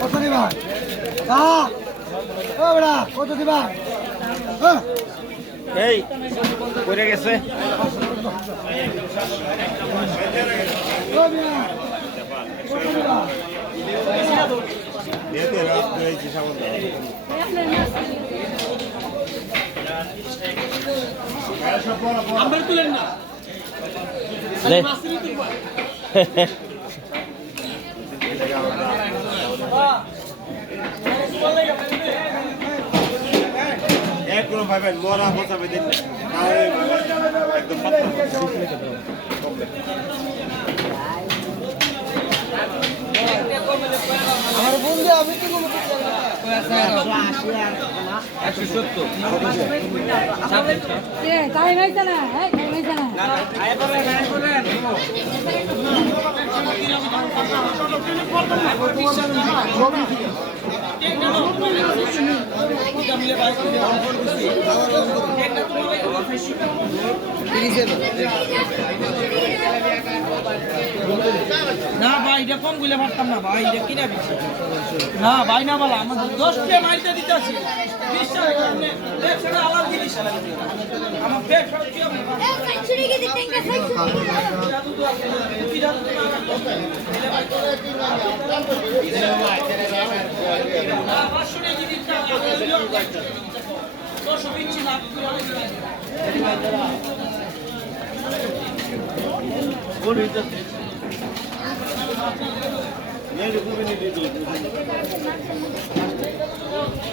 কত দিবা কত দিবা এই পড়ে গেছে তুলেন না একদম ভাইবেন মরা বসাবে দিন একদম আমার বন্ধু আমি তো তাই হয়েছে না হয়েছে না না ভাই এটা কম গুলে পারতাম না ভাই এটা কিনা দিচ্ছি না ভাই না বলা আমাদের 10 টাকা মাইটা দিতে আছে 20 টাকা কারণে ব্যবসাটা আলাদা জিনিস আমার ব্যবসাটা কি হবে ছুরি কি দিতে গেছে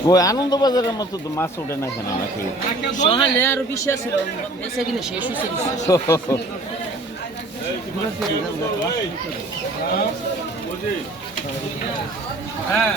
ওই আনন্দবাজারের মতো তো মাছ ওঠে না এখানে নাকি সহালে আরো বেশি আছে বেশি কিনে শেষ হইছে হ্যাঁ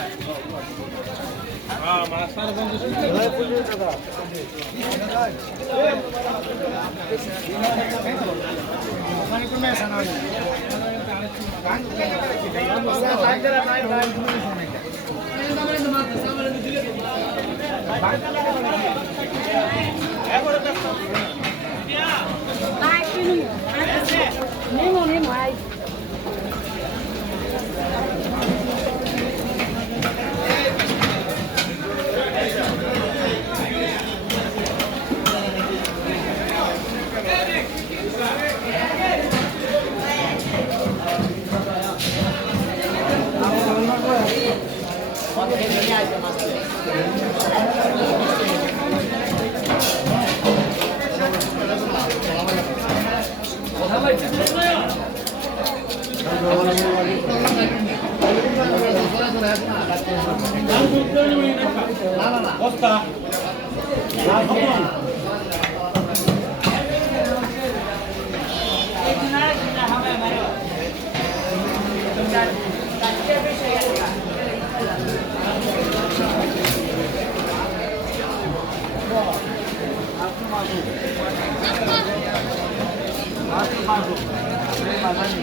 Mas